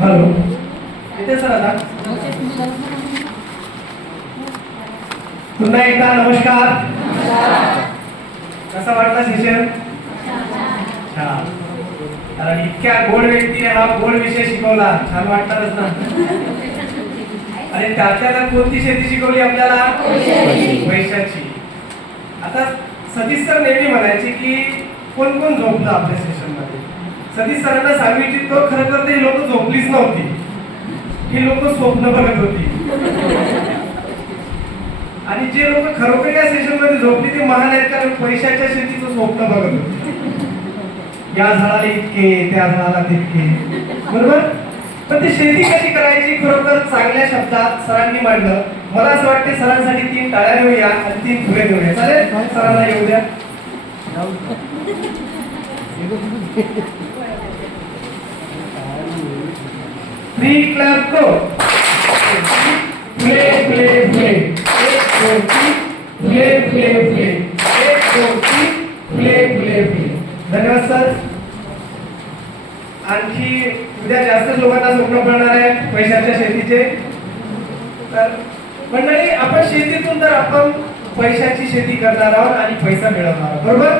Hello, इथे sir आता पुन्हा एकदा नमस्कार. कसा वाटला सेशन? छान. कारण इतक्या गोड व्यक्तीने हा गोड विषय शिकवला, छान वाटणारच ना. आणि त्यातल्या कोणती शेती शिकवली आपल्याला? पैशाची. आता सतीश सर नेहमी म्हणायचे की कोण कोण झोपलं आपल्या सेशन मध्ये. सतीश सरांना सांगू इच्छितो, खरं तर ते लोक झोपलीच नव्हती, ही लोक स्वप्न बघत होती. आणि जे लोक खरोखर या सेशन मध्ये झोपली ते महान आहेत, कारण पैशाच्या शेतीचं स्वप्न बघत होते. या झाडाला इतके, त्या झाडाला तितके, बरोबर. पण ती शेती कशी करायची खरोखर चांगल्या शब्दात सरांनी मांडलं. मला असं वाटते सरांसाठी 3 टाळ्या देऊया आणि 3 फुले देऊया. चालेल? सरांना येऊ द्या. Three clap go. Play, play, play. 1, 2, 3. Play, play, play. 1, 2, 3. Play, play, play. धन्यवाद सर. आणखी उद्या जास्त लोकांना स्वप्न पडणार आहे पैशाच्या शेतीचे. तर मंडळी, आपण शेतीतून तर आपण पैशाची शेती करणार आहोत आणि पैसा मिळवणार आहोत, बरोबर.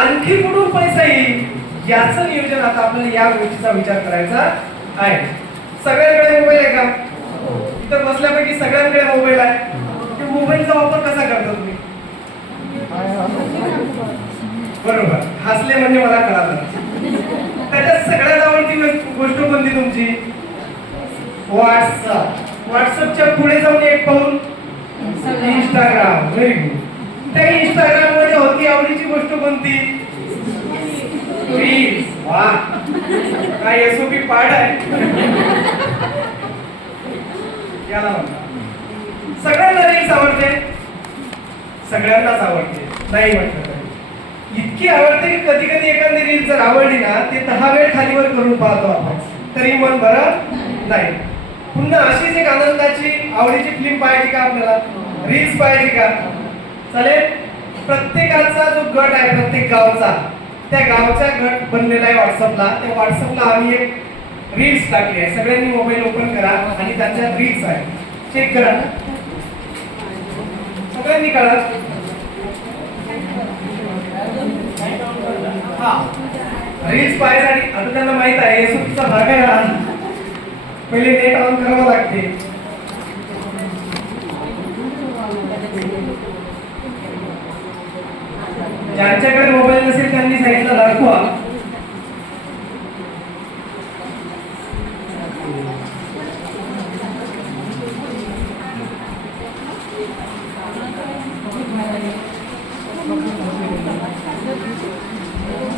आणखी कुठून पैसा येईल याचं नियोजन आता आपल्याला या गोष्टीचा विचार करायचा आहे. सगळ्यांकडे मोबाईल आहे का? इथं बसल्यापैकी सगळ्यांकडे मोबाईल आहे. मोबाईलचा वापर कसा करता तुम्ही? बरोबर, हसले म्हणजे मला कळालं. त्याच्यात सगळ्यात आवडती गोष्ट कोणती तुमची? व्हॉट्सअप. व्हॉट्सअपच्या पुढे जाऊन एक पाऊल इंस्टाग्राम. Very good. त्या इंस्टाग्राम मध्ये होती आवडीची गोष्ट कोणती? रील्स. वा, काय एसओपी पाठ आहे. याला म्हणतात सगळ्यांना रील्स आवडते. सगळ्यांनाच आवडते, नाही म्हटलं तरी. इतकी आवडते की कधी कधी एखादी रील जर आवडली ना, ते 10 वेळ खालीवर करून पाहतो आपण, तरी मन भरत नाही. पुन्हा अशीच एक आनंदाची आवडीची फिल्म पाहायची का आपल्याला? रील्स पाहायची का? चालेल. प्रत्येकाचा जो गट आहे प्रत्येक गावचा, त्या गावचा गट बनलेला आहे व्हॉट्सअपला. त्या व्हॉट्सअपला आम्ही एक रील्स टाकली आहे. सगळ्यांनी मोबाईल ओपन करा आणि त्यांच्या रील्स आहे, चेक करा. सगळ्यांनी करा. हा, रील्स पाहायसाठी आता त्यांना माहित आहे एसओपीचा भाग आहे हा. पहिले नेट ऑन करावं लागते. ज्यांच्याकडे मोबाईल नसेल त्यांनी साईडला दाखवा.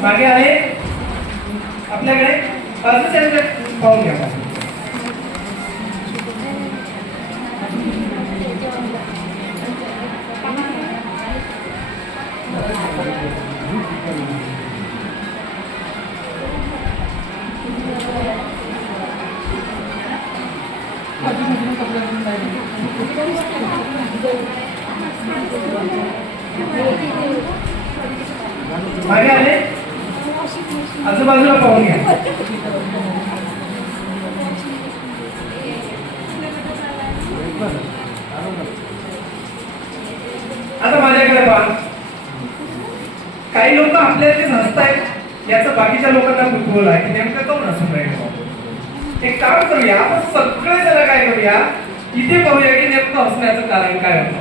मागे आहे आपल्याकडे बाजूच्या पाहून घ्या. मागे आले, आजूबाजूला पाहून घ्या. आता माझ्याकडे पहा. काही लोक आपल्याला हसतायत याचं बाकीच्या लोकांना कुतूहल आहे की नेमकं कोण हसून राहिलं. एक काम करूया, आपण सगळे जण काय करूया, इथे पाहूया की नेमकं हसण्याचं कारण काय होतं.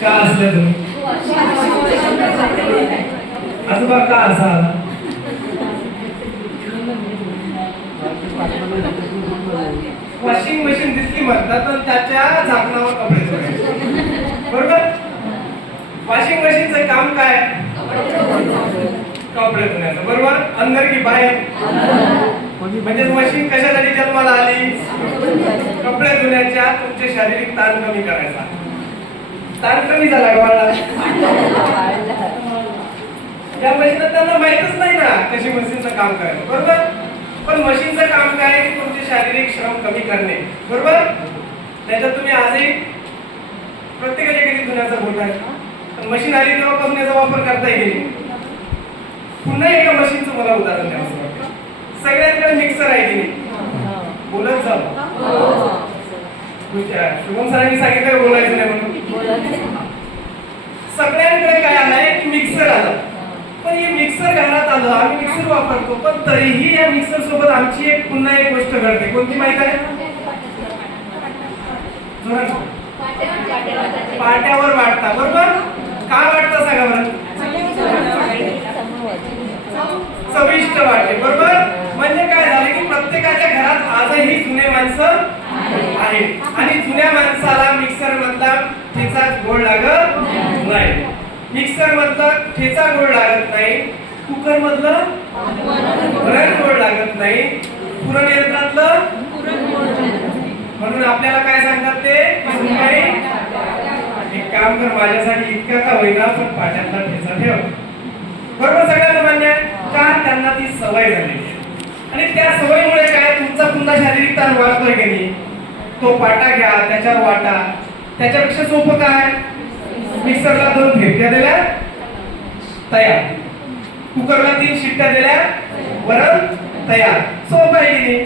का असलं तुम्ही? आजोबा का असा आला? वॉशिंग मशीन दिसली म्हणतात तर त्याच्या झाकणावर कपडे धुवायचे, बरोबर? वॉशिंग मशीनचं काम काय? कपडे धुण्याचं, बरोबर? अंदर की बाहेर? म्हणजे मशीन कशासाठी जन्माला आली? कपडे धुण्याच्या तुमचे शारीरिक ताण कमी करायचा. ताण कमी झाला का वाढला? या मशीन त्यांना माहितच नाही ना कशी मशीनचं काम करायचं, बरोबर? पण मशीनचं काम काय? तुमचे शारीरिक श्रम कमी करणे, बरोबर? त्याच्यात तुम्ही आजही प्रत्येकाच्या घरी धुण्याचा बोट आहे. मशीन आली तेव्हापासून याचा वापर करता येईल. पुन्हा एका मशीनचं मला उदाहरण द्यावं असं वाटतं. सगळ्यांकडे मिक्सर आहे की नाही? बोलत जाऊ. शुभम सरांनी सांगितलं बोलायचं नाही म्हणून. सगळ्यांकडे काय आलंय की मिक्सर आलं. पण हे मिक्सर घरात आलं, आम्ही मिक्सर वापरतो, पण तरीही या मिक्सर सोबत आमची पुन्हा एक गोष्ट घडते. कोणती माहित आहे? पाट्यावर वाटता, बरोबर? का वाटतं सांगा बरं? चविष्ट वाटते, बरोबर? म्हणजे काय झालं की प्रत्येकाच्या घरात आजही जुने माणसं आहेत आणि जुन्या माणसाला मिक्सर मधला ठेचा गोड लागत नाही. मिक्सर मधला ठेचा गोड लागत नाही. कुकर मधलं वरण गोड लागत नाही. पुरण यंत्रातलं म्हणून आपल्याला काय सांगतात ते? एक काम कर, माझ्यासाठी इतका का होईना पण पाट्यातला ठेचा ठेव, बरोबर? सगळ्यांना मान्य आहे का? त्यांना ती सवय झाली आणि त्या सवयीमुळे काय तुमचा पुन्हा शारीरिक ताण वाढतोय की नाही? तो पाटा घ्या, त्याच्यावर वाटा. त्याच्यापेक्षा सोपं काय? मिक्सरला 2 फेट्या दिल्या तयार, कुकरला 3 शिट्ट्या दिल्या वरण तयार. सोपं आहे की नाही?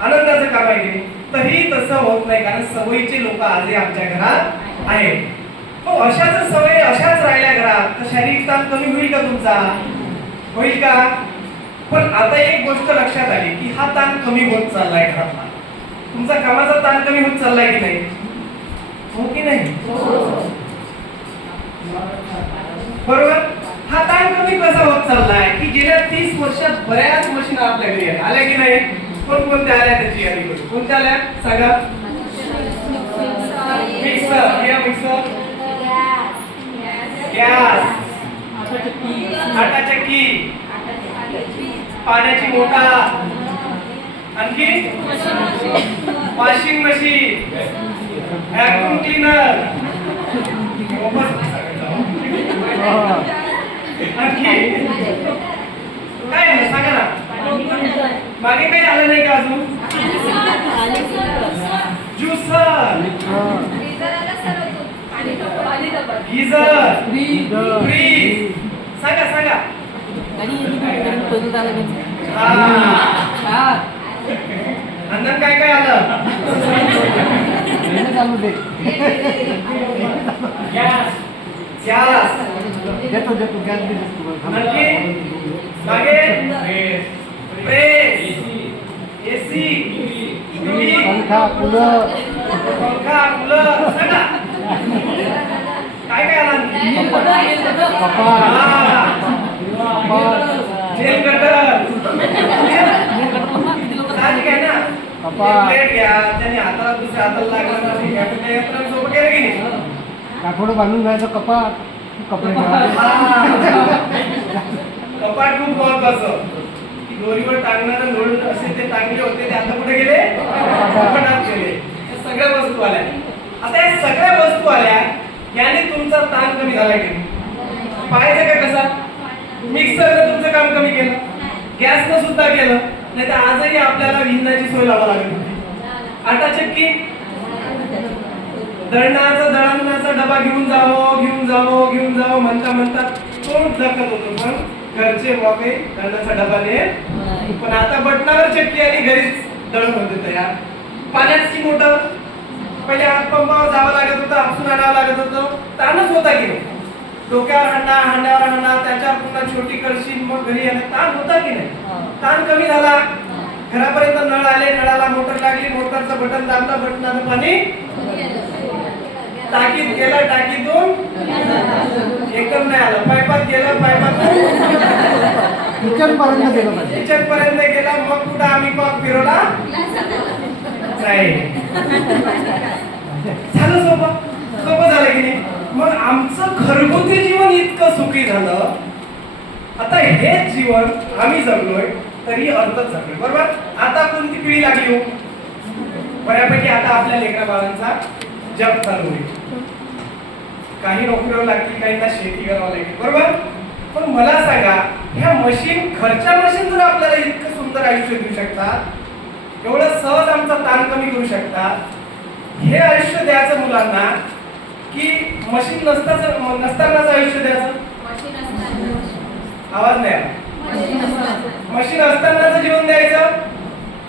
आनंदाचं काम आहे की नाही? तरी तसं होत नाही, कारण सवयीचे लोक आजही आमच्या घरात आहेत. तो अशा जर सवयी अशाच राहिल्या घरात तर शारीरिक ताण कमी होईल का तुमचा? होईल का? पण आता एक गोष्ट लक्षात आली की हा ताण कमी होत चाललाय घरातला. तुमचा कामाचा ताण कमी होत चाललाय की नाही? हो की नाही? बरोबर? हा ताण कमी कसा होत चाललाय की गेल्या 30 वर्षात बऱ्याच मशीन आपल्या घरी आल्या की नाही? कोणत्या आल्या त्याची यादी करू? कोणत्या आल्या सांगा? मिक्सर, या मिक्सर, गॅस, आटा चक्की, पाण्याची मोटार, आणखी वॉशिंग मशीन, व्हॅक्यूम क्लीनर, आणखी काय सांगा ना? मागे काही आलं नाही का अजून? ज्युसर, गीझर, फ्रीज, सांगा सांगा. अंदर काय काय आलं? गॅस, मागे प्रेस, एसी, पंखा, कूलर, सांगा काय काय आलं? नेल कटर, साहजिक आहे ना? प्लेट घ्या, त्याने हाताला दुसऱ्या हाताला लागलं नाही, यंत्र सोपं केलं की नाही? काठोडं बांधून जायचं कपाट, कपडे कपाट खूप महत्वाचं. दोरीवर टांगणारे लोड असे ते टांगले होते, ते आता कुठे गेले? कपाटात गेले. सगळ्या वस्तू आल्या. आता या सगळ्या वस्तू आल्या, याने तुमचा ताण कमी झाला की नाही? पाहायचं का कसा? मिक्सरनं तुमचं काम कमी केलं, गॅसनं सुद्धा केलं. नाही तर आजही आपल्याला इंधनाची सोय लावावी लागत होती. आटा चक्की, दळणाचा डबा घेऊन जावं म्हणता तोंड धकत होतो, पण घरचे वाके दळणाचा डबा ने. पण आता बटनावर चक्की आली, घरीच दळण होते तयार. पाण्याची मोटर, पहिले हातपंपावर जावं लागत होतं, हापसून आणावं लागत होतं, ताणच होता की नाही? डोक्यावर हांड्यावर हांडा, त्याच्यावर पुन्हा छोटी कळशी, मग घरी येणं, ताण होता की नाही? ताण कमी झाला. घरापर्यंत नळ आले, नळाला मोटर लागली, मोटरचं बटन दाबलं, बटनाचं पाणी टाकीत गेलं, टाकीतून एकदम नाही आलं, पाईपात गेलं, पाईपातून किचन पर्यंत गेलं पाहिजे. किचन पर्यंत गेला मग कुठं आम्ही कॉक फिरवला नाही. झालं सोपं झालं की नाही. मग आमचं घरगुती जीवन इतकं सुखी झालं. आता हेच जीवन आम्ही जगलोय तरी अर्थच जगलोय, बरोबर. आता कोणती पिढी लागली हो? बऱ्यापैकी आता आपल्या लेकरा बाळांचा जग चालू होईल. काही नोकरीवर लागतील, काहींना शेती करावं लागेल, बरोबर. पण मला सांगा, ह्या मशीन, घरच्या मशीन जर आपल्याला इतकं सुंदर आयुष्य देऊ शकतात, एवढं सहज आमचा ताण कमी करू शकतात, हे आयुष्य द्यायचं मुलांना की मशीन नसतानाच आयुष्य द्यायचं? आवाज नाही आला. मशीन असतानाच जीवन द्यायचं.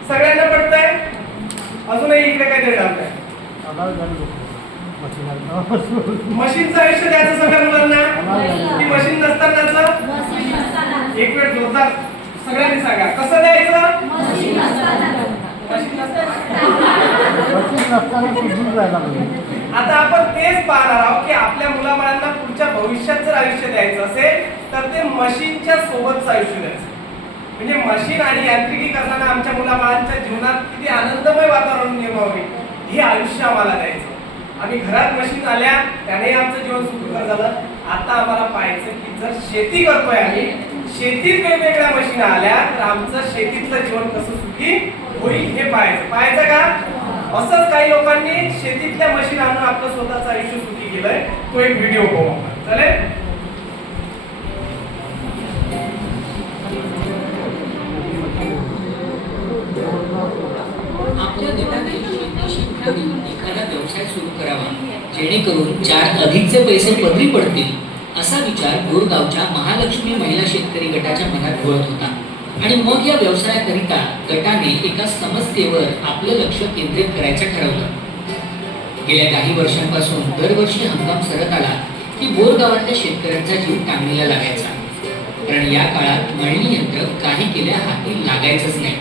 सगळ्यांना पटतंय? अजूनही इकडे काहीतरी टाकताय. मशीनचं आयुष्य द्यायचं सगळ्या मुलांना की मशीन नसतानाच? एक वेळ जोरदार सगळ्यांनी सांगा, कसं द्यायचं? मशीन आता आपण तेच पाहणार आहोत की आपल्या मुलाबाळांना पुढच्या भविष्यात जर आयुष्य द्यायचं असेल तर ते मशीनच्या सोबतच आयुष्य द्यायचं. म्हणजे मशीन आणि यांत्रिकीकरणाने आमच्या मुलाबाळांच्या जीवनात किती आनंदमय वातावरण निर्माण होईल हे आयुष्य आम्हाला द्यायचं. आम्ही घरात मशीन आल्या त्याने आमचं जीवन सुखकर झालं. आता आम्हाला पाहायचं की जर शेती करतोय आम्ही, शेतीत वेगवेगळ्या मशीन आल्या तर आमचं शेतीतलं जीवन कसं सुखी होईल हे पाहायचं का? असंच काही लोकांनी शेतीतल्या मशीन आणून आपलं स्वतःचं आयुष्य सुखी केलंय. तो एक व्हिडिओ पाहू. चालेल? आपल्या गटाने शेती घेऊन एखादा व्यवसाय सुरू करावा जेणेकरून 4 अधिकचे पैसे पदरी पडतील असा विचार बोरगावच्या महालक्ष्मी महिला शेतकरी गटाच्या मनात घोळत होता. आणि मग या व्यवसायाकरिता गटाने एका समस्येवर आपलं लक्ष केंद्रित करायचं ठरवलं. गेल्या काही वर्षांपासून दरवर्षी हंगाम सरत आला की बोरगावातल्या शेतकऱ्यांचा जीव टांगणीला लागायचा. कारण या काळात मळणी यंत्र काही केल्या हाती लागायचंच नाही.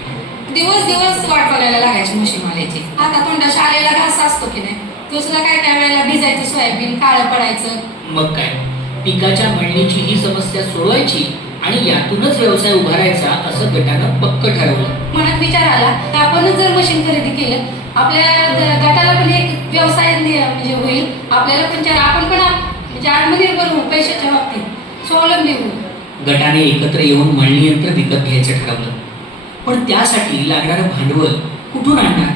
दिवस वाट बघायला लागायची मशीनवाल्याची. आता तोंडाच्या आलेला घास असतो की नाही, तो सुद्धा काय वेळेला भिजायचं, सोयाबीन काळं पडायचं. मग काय, पिकाच्या मळणीची ही समस्या सोडवायची आणि यातूनच व्यवसाय उभारायचा असं गटानं पक्क ठरवलं. मनात विचार आला तर आपणच जर मशीन खरेदी केलं, आपल्या गटाला पण एक व्यवसाय म्हणजे होईल. आपल्याला पण आपण पण म्हणजे आत्मनिर्भर होऊ, पैशाच्या बाबतीत स्वावलंबी होऊ. गटाने एकत्र येऊन मळणी यंत्र विकत घ्यायचं ठरवलं. पण त्यासाठी लागणारं भांडवल कुठून आणणार?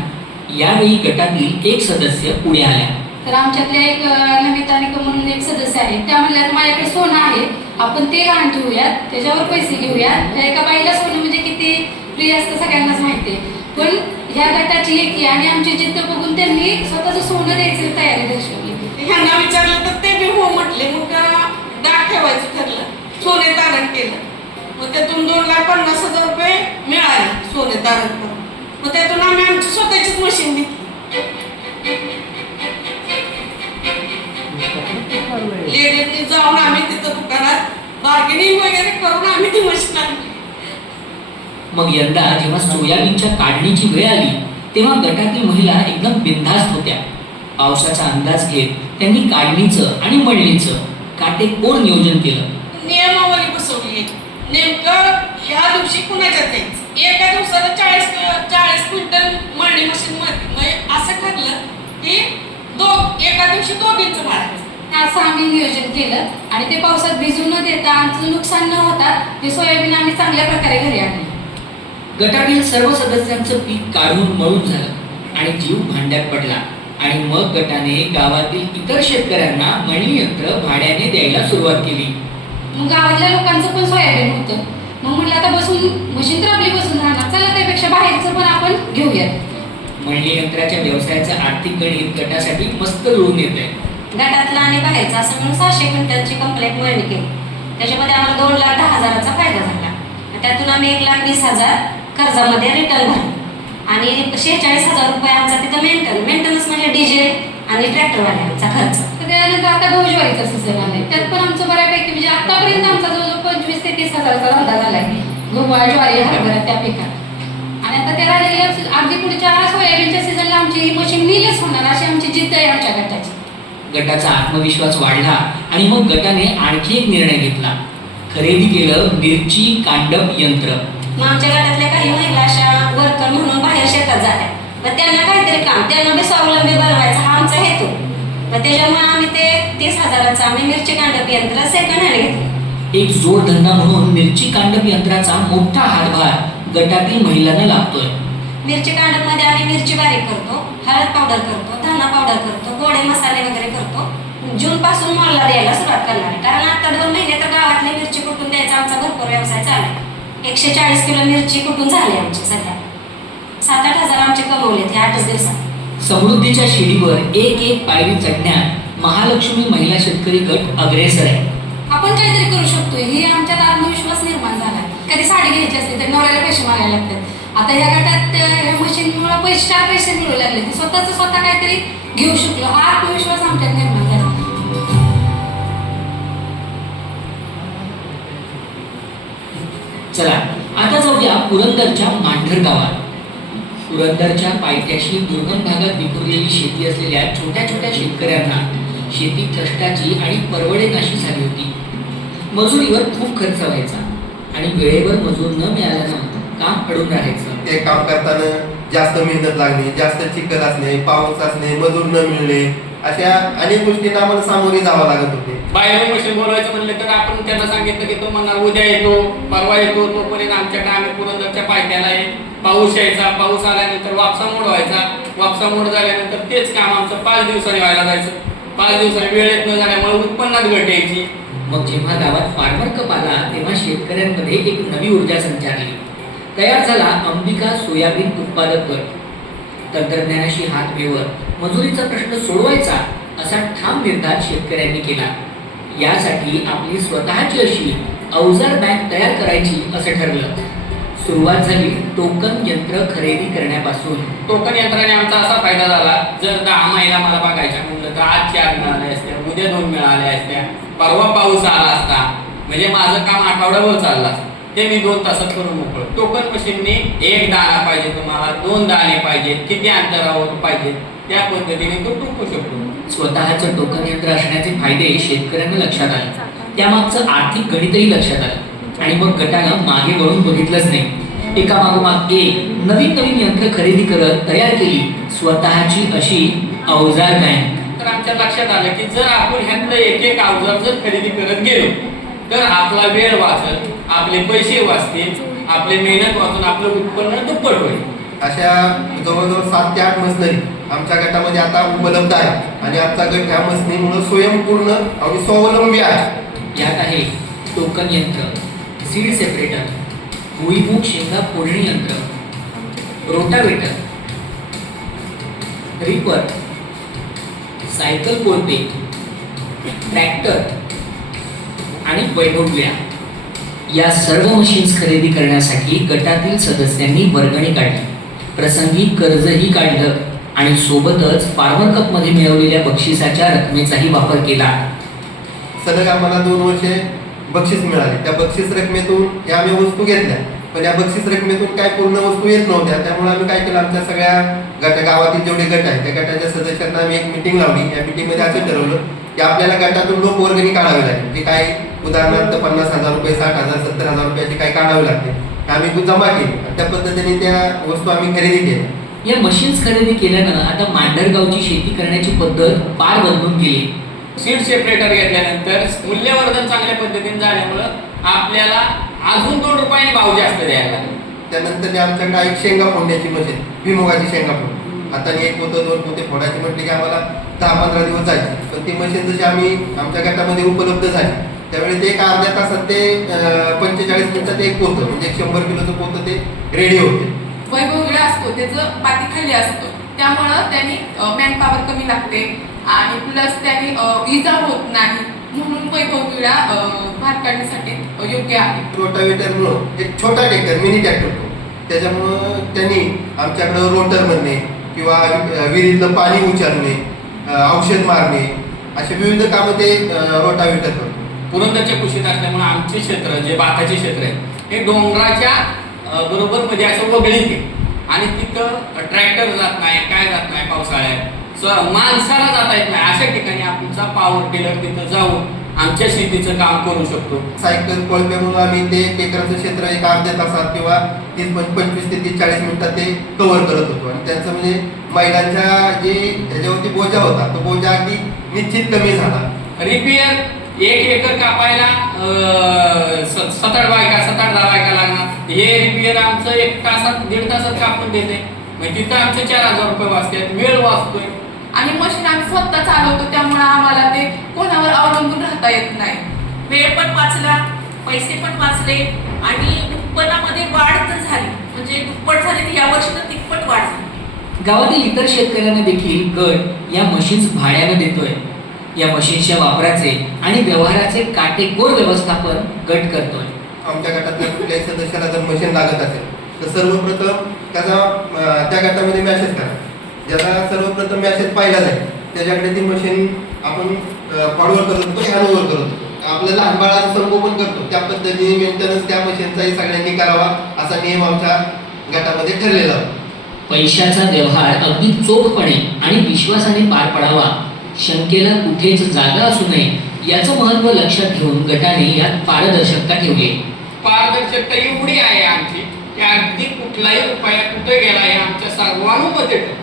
यावेळी गटातील एक सदस्य पुढे आल्या. तर आमच्यातल्या एक नमितानिका म्हणून एक सदस्य आहे, त्या म्हणल्या माझ्याकडे सोनं आहे, आपण ते गहाण ठेवूयात, त्याच्यावर पैसे घेऊयात. त्या एका बाईला सोनं म्हणजे किती प्रिय असतं सगळ्यांनाच माहिती आहे. पण ह्या गटाची एकी आणि आमची जिद्द बघून त्यांनी स्वतःचं सोनं द्यायची तयारी दर्शवली. ह्यांना विचारलं तर ते बी हो म्हटले. मग दाग ठेवायचं ठरलं, सोने तारण केलं. मग त्यातून 2,50,000 रुपये मिळाले सोने तारण करून. मग त्यातून आम्ही आमची स्वतःचीच मशीन घेतली. लेडीजनी जाऊन आम्ही तिथं दुकानात बार्गेनिंग वगैरे करून आम्ही ती मशीन आणली. मग यंदा जेव्हा सोयाबीनच्या काढणीची वेळ आली तेव्हा गटातील महिला एकदम बिनधास्त होत्या. पावसाचा अंदाज घेत त्यांनी काढणीचं आणि मळणीचं काटेकोर नियोजन केलं. नियमावली बसवली. नेमकं ह्या दिवशी कुणाच्यात यायचं, एका दिवसाला 40 क्विंटल मळणी मशीन मध्ये असं ठरलं की एका दिवशी दोघींचं मारायचं. असं आम्ही नियोजन केलं आणि ते पावसात भिजून न देता, आमचं नुकसान न होता ते सोयाबीन आम्ही चांगल्या प्रकारे घरी आणली. गटातील सर्व सदस्यांचं पीक काढून मळून झालं आणि जीव भांड्यात पडला. आणि मग गटाने गावातील इतर शेतकऱ्यांना मळणी यंत्र भाड्याने द्यायला सुरुवात केली. मग गावातल्या लोकांचं पण सोयाबीन होतं. मग म्हटलं आता मशीन तर आपली बसून राहणार, चला त्यापेक्षा बाहेरचं पण आपण घेऊयात. मळणी यंत्राच्या व्यवसायाचं आर्थिक गणित गटासाठी मस्त जुळून येतंय. गटातला आणि बाहेरचा असं मिळून 600 क्विंटलची कंप्लेंट मळणी केली. त्याच्यामध्ये आम्हाला 2,10,000चा फायदा झाला. त्यातून आम्ही 1,20,000 कर्जामध्ये रिटर्न भरले आणि 46,000 रुपये आमचा तिथं मेंटेनन्स म्हणजे डिझेल आणि ट्रॅक्टरवाल्यांचा खर्च. तर त्यानंतर आता गहू ज्वारीचा सीझन आलाय, त्यात पण आमचं बऱ्यापैकी म्हणजे आतापर्यंत आमचा जवळजवळ 25,000 ते 30,000चा धंदा झालाय गहू ज्वारी हरभरा त्या पिकात. आणि आता त्या राहिलेल्या अगदी पुढच्या सोयाबीनच्या सीझनला आमची मशीन नीलच होणार अशी आमची जिद्द आहे आमच्या गटाची. गटाचा आत्मविश्वास वाढला आणि मग गटाने आणखी एक निर्णय घेतला. खरेदी केलं मिरची कांडप यंत्र. मग आमच्या गटातल्या काही महिला अशा वर्कर म्हणून बाहेर शेतात जातात, मग त्यांना काहीतरी काम, त्यांना बी स्वावलंबी बनवायचा हा आमचा हेतू. मग त्याच्यामुळे आम्ही ते 30,000चं आम्ही मिरची कांडप यंत्र सेकंड हँड घेतलं. एक जोडधंदा म्हणून मिरची कांडप यंत्राचा मोठा हातभार गटातील महिलांना लागतोय. मिरची कांडपमध्ये आम्ही मिरची बारीक करतो, हळद पावडर करतो, धना पावडर करतो, गोडे मसाले वगैरे करतो. जून पासून मॉलला द्यायला सुरुवात करणार आहे, कारण आता 2 महिने तर गावातली मिरची कुटून द्यायचा आमचा भरपूर व्यवसाय चालू आहे. 140 किलो मिरची कुठून झाली आमची सध्या. 7-8 हजार आमचे कमवलेत हे 8च दिवसात. समृद्धीच्या शिडीवर एक एक पायरी चढण्यात महालक्ष्मी महिला शेतकरी गट अग्रेसर आहे. आपण काहीतरी करू शकतो हे आमच्यात आत्मविश्वास निर्माण झाला. कधी साडी घ्यायची असते तर नवऱ्याला पैसे मागायला लागतात. आता ह्या गटात ह्या मशीनमुळे 4 पैसे मिळू लागले, ते स्वतः काहीतरी घेऊ शकलो, हा आत्मविश्वास आमच्यात निर्माण झाला. चला आता जाऊया पुरंदरच्या मांढर गावात. पुरंदरच्या पायथ्याशी दुर्गम भागात विखुरलेली शेती असलेल्या छोट्या छोट्या शेतकऱ्यांना शेती कष्टाची आणि परवडेनाशी झाली होती. मजुरीवर खूप खर्च व्हायचा आणि वेळेवर मजूर न मिळाल्यानं काम अडून राहायचं. ते काम करताना जास्त मेहनत लागणे, जास्त चिखल असणे, पाऊस असणे, मजूर न मिळणे, अशा अनेक गोष्टींना आम्हाला सामोरे जावं लागत होते. बाहेर मशीन बोलवायचं म्हणलं तर आपण त्यांना सांगितलं की तो म्हणणार उद्या येतो, परवा येतो. तोपर्यंत आमच्याकडे आम्ही पुरंदरच्या पायथ्याला आहे, पाऊस यायचा, पाऊस आल्यानंतर वापसा मोड व्हायचा, वापसा मोड झाल्यानंतर तेच काम आमचं 5 दिवसांनी व्हायला जायचं. 5 दिवसांनी वेळेत न झाल्यामुळे उत्पन्नात घट यायची. मग जेव्हा गावात फार्मर कप आला तेव्हा शेतकऱ्यांमध्ये एक नवी ऊर्जा संचारली. तयार झाला अंबिका सोयाबीन उत्पादक गट. तंत्रज्ञानाशी हात मिळवत मजुरीचा प्रश्न सोडवायचा असा ठाम निर्धार शेतकऱ्यांनी केला. यासाठी आपली स्वतःची अशी अवजार बँक तयार करायची असं ठरलं. सुरुवात झाली टोकन यंत्र खरेदी करण्यापासून. टोकन यंत्राने आमचा असा फायदा झाला, जर 10 महिला मला बघायच्या म्हणलं तर आज 4 मिळाल्या असत्या, उद्या 2 मिळाल्या असत्या, परवा पाऊस आला असता, म्हणजे माझं काम आठवड्यावर चाललं असतं. ते मी 2 तासात करून मोकळं. टोकन मशीनने 1 दाणा पाहिजे तुम्हाला, 2 दाणे पाहिजेत, किती अंतरावर पाहिजे त्या पद्धतीने तो टोकू शकतो. स्वतःचं टोकन यंत्र असण्याचे फायदे शेतकऱ्यांना लक्षात आले. त्यामागचं आर्थिक गणितही लक्षात आलं आणि मग गटानं मागे वळून बघितलंच नाही. एका मागोमाग एक नवीन यंत्र खरेदी करत तयार केली स्वतःची अशी अवजार बँक. तर आमच्या लक्षात आलं की जर आपण ह्यातलं एक अवजार जर खरेदी करत गेलो तर आपला वेळ वाचल, आपले पैसे वाचतील, आपले मेहनत वाचून आपलं उत्पन्न दुप्पट होईल. अशा जवळजवळ 7 ते 8 मशिनरी आमच्या गटामध्ये आता उपलब्ध आहे आणि आमचा गट ह्या मशिनरीमुळे स्वयंपूर्ण आणि स्वावलंबी आहे. यात आहे टोकन यंत्र, सीड सेपरेटर, भुईमूग शेंगा फोडणी यंत्र, रोटावेटर, रिपर, सायकल कोळपे, ट्रॅक्टर आणि वैभवविळा. या सर्व मशीन्स खरेदी करण्यासाठी गटातील सदस्यांनी वर्गणी काढली. प्रसंगी कर्जही काढलं आणि सोबतच फार्मर कपमध्ये मिळवलेल्या बक्षिसाच्या रकमेचाही वापर केला. सलग आम्हाला 2 वर्षे बक्षीस मिळाले. त्या बक्षीस रकमेतून या आम्ही वस्तू घेतल्या, पण या बक्षीस रकमेतून काय पूर्ण वस्तू येत नव्हत्या. त्यामुळे आम्ही काय केलं, आमच्या सगळ्या गावातील जेवढे गट आहेत त्या गटाच्या सदस्यांना आम्ही एक मिटिंग लावली. या मिटिंगमध्ये असं ठरवलं की आपल्याला गटातून लोकवर्गणी काढावी लागेल, की काय उदाहरणार्थ 50,000 रुपये, 60,000, 70,000 रुपयाची काही काढावी लागते. आम्ही जमा केली आणि त्या पद्धतीने त्या वस्तू आम्ही खरेदी केल्या. या मशीन्स खरेदी केल्यानं आता मांढरगावची शेती करण्याची पद्धत पार बदलून गेली. सीड सेपरेटर घेतल्यानंतर मूल्यवर्धन चांगल्या पद्धतीने झाल्यामुळं आपल्याला अजून 2 रुपयाने भाव जास्त द्यायला लागले. त्यानंतर आमच्याकडे एक शेंगा फोडण्याची मशीन, भुईमुगाची शेंगा फोड. आता 1 पोतं 2 पोते फोडायची म्हटले की आम्हाला 10-15 दिवस जायचे. पण ती मशीन जशी आम्ही आमच्या गटामध्ये उपलब्ध झाली त्यावेळी ते 1 अर्ध्या तासात ते 45 मिनिटात 1 पोतं म्हणजे 100 किलोचं पोतं ते रेडी होते. वैभवविळा असतो, त्याचं पाती खाली असतं, त्यामुळं त्यांनी मॅनपॉवर कमी लागते आणि प्लस त्यांनी इजा होत नाही, म्हणून वैभवविळा भात काढण्यासाठी योग्य आहे. रोटावेटरमुळं एक छोटा ट्रॅक्टर, मिनी ट्रॅक्टर, त्याच्यामुळं त्यांनी आमच्याकडं रोटर म्हणणे किंवा विहिरीतलं पाणी उचलणे, औषध मारणे असे विविध कामं ते रोटावेटर करतो. पुरंदरच्या कुशीत असल्यामुळे आमचे क्षेत्र जे भाताचे क्षेत्र आहे हे डोंगराच्या बरोबर म्हणजे असं वगळीत आहे आणि तिथं ट्रॅक्टर जात नाही, काय जात नाही, पावसाळ्यात माणसाला जाता येत नाही. अशा ठिकाणी आमचा पॉवर टिलर तिथं जाऊन आमच्या शेतीचं काम करू शकतो. सायकल कोळपे म्हणून आम्ही ते एकराचं क्षेत्र एक अर्ध्या तासात किंवा 25 ते 40 मिनिटात ते कव्हर करत होतो. आणि त्यांचं म्हणजे महिलांच्या जे ह्याच्यावरती बोजा होता तो बोजा अगदी निश्चित कमी झाला. रिपेअर 1 एकर कापायला 7-8 बायका लागणार. हे रिपेअर आमचं 1 तासात 1.5 तासात कापून देते. म्हणजे तिथं आमचे 4000 रुपये वाचतात, वेळ वाचतोय. आणि मशीन आम्ही स्वतः चालवतो, त्यामुळे आम्हाला ते कोणावर अवलंबून राहता येत नाही. वेळ पण वाचला, पैसे पण वाचले आणि उत्पन्नामध्ये वाढ तर झाली. म्हणजे दुप्पट झाली तर या वर्षी तर तिप्पट वाढ झाली. गावातील इतर शेतकऱ्यांना देखील गट या मशीन्स भाड्याने देतोय. या मशीन्सच्या वापराचे आणि व्यवहाराचे काटेकोर व्यवस्थापन गट करतोय. आमच्या गटातल्या कुठल्याही सदस्याला जर मशीन लागत असेल तर सर्वप्रथम त्याचा त्या गटामध्ये मॅसेज करा. ज्याला सर्वप्रथम मॅसेज पाहिला जाईल त्याच्याकडे ती मशीन आपण फॉरवर्ड करतो, हँडओव्हर करतो. आपलं लहान बाळाचं संगोपन करतो त्या पद्धतीने मेंटेनन्स त्या मशीनचाही सगळ्यांनी करावा असा नियम आमच्या गटामध्ये ठरलेला होता. पैशाचा व्यवहार अगदी चोखपणे आणि विश्वासाने पार पडावा, शंकेला कुठेच जागा असू नये याचं महत्त्व लक्षात घेऊन गटाने यात पारदर्शकता ठेवली. पारदर्शकता एवढी आहे आमची की अगदी कुठलाही रुपया कुठे गेला हे आमच्या सर्वानुमते ठरतं.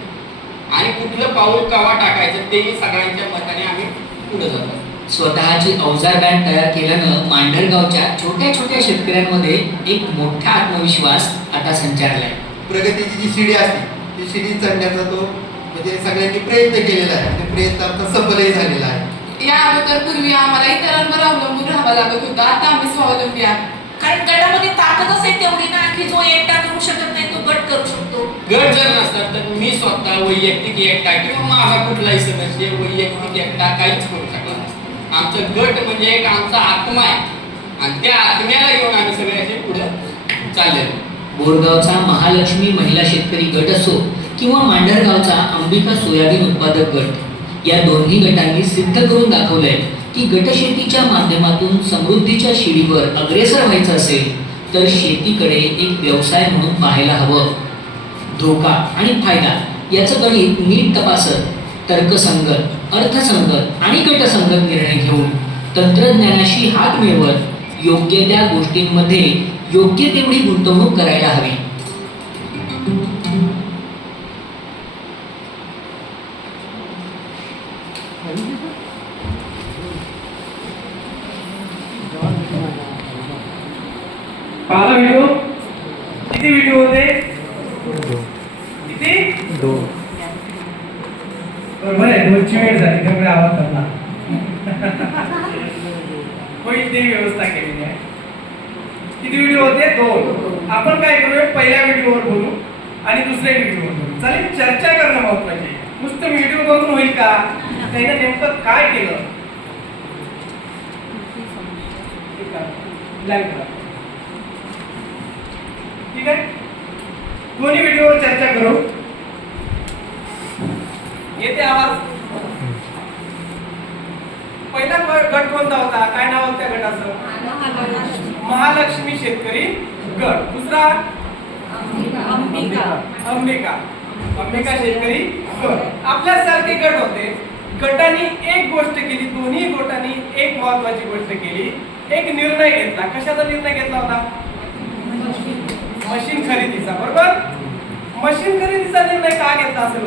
आणि कुठलं पाऊल केव्हा टाकायचं तेही सगळ्यांच्या मताने आम्ही पुढे जातो. स्वतःची अवजार बँक तयार केल्यानं मांढरगावच्या छोट्या छोट्या शेतकऱ्यांमध्ये एक मोठा आत्मविश्वास आता संचारलाय. प्रगतीची जी शिडी असते ती शिडी चढण्याचा तो म्हणजे सगळ्यांनी प्रयत्न केलेला आहे. ते प्रयत्न आता सफलही झालेला आहे. या अगोदर पूर्वी आम्हाला इतरांवर अवलंबून राहावं लागत होतं, आता आम्ही स्वावलंबी आहे. कारण गटामध्ये ताकदच आहे तेवढी ना की जो एकटा करू शकत नाही तो गट करू शकतो. गट जर नसतात तर मी स्वतः वैयक्तिक एकटा किंवा माझा कुठलाही सदस्य वैयक्तिक एकटा काहीच करू शकला नसतो. आमचं गट म्हणजे एक आमचा आत्मा आहे आणि त्या आत्म्याला घेऊन आम्ही सगळे असे पुढे चाललेलो. बोरगावचा महालक्ष्मी महिला शेतकरी गट असो किंवा मांढरगावचा अंबिका सोयाबीन उत्पादक गट, या दोन्ही गटांनी सिद्ध करून दाखवलंय की गटशेतीच्या माध्यमातून समृद्धीच्या शिडीवर अग्रेसर व्हायचं असेल तर शेतीकडे एक व्यवसाय म्हणून पाहायला हवं. धोका आणि फायदा याचं गणित नीट तपासत, तर्कसंगत, अर्थसंगत आणि गटसंगत निर्णय घेऊन तंत्रज्ञानाशी हात मिळवत योग्य त्या गोष्टींमध्ये योग्य तेवढी गुंतवणूक करायला हवी. पाहिला व्हिडिओ? किती व्हिडिओ होते? किती? 2. बरोबर आहे, 2ची वेळ झाली त्यामुळे आवाज करणार होईल ती व्यवस्था केलेली आहे. किती व्हिडिओ होते? 2. आपण काय करूया, पहिल्या व्हिडिओवर बोलू आणि दुसऱ्या व्हिडिओवर बोलू. चालेल, चर्चा करणं महत्वाची आहे. नुसतं व्हिडिओ बघून होईल का? त्याने नेमकं काय केलं लाईक करा. ठीक आहे, दोन्ही व्हिडिओवर चर्चा करू. येते आवाज? पहिला गट कोणता होता? काय नाव होतं त्या गटाचं? महालक्ष्मी शेतकरी गट. दुसरा अंबिका शेतकरी गट. आपल्यासारखे गट होते. गटांनी एक गोष्ट केली, दोन्ही गटांनी एक महत्वाची गोष्ट केली, एक निर्णय घेतला. कशाचा निर्णय घेतला होता? मशीन खरेदीचा. बरोबर, मशीन खरेदीचा निर्णय का घेतला असेल?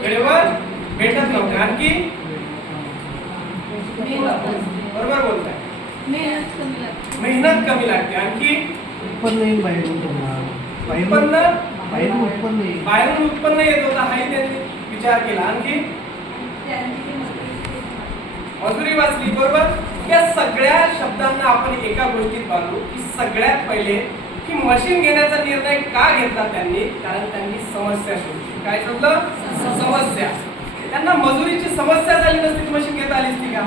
वेळेवर भेटत नव्हते. आणखी बरोबर बोलताय, मेहनत कमी लागते. आणखी उत्पन्न बाहेरून बाहेरून उत्पन्न येत होता, हाही त्यांनी विचार केला. आणखी मजुरी वाचली. बरोबर, या सगळ्या शब्दांना आपण एका गोष्टीत बांधू की सगळ्यात पहिले की मशीन घेण्याचा निर्णय का घेतला त्यांनी? कारण त्यांनी समस्या शोधली. काय शोधलं? समस्या. त्यांना मजुरीची समस्या झाली नसती मशीन घेता आली असती का?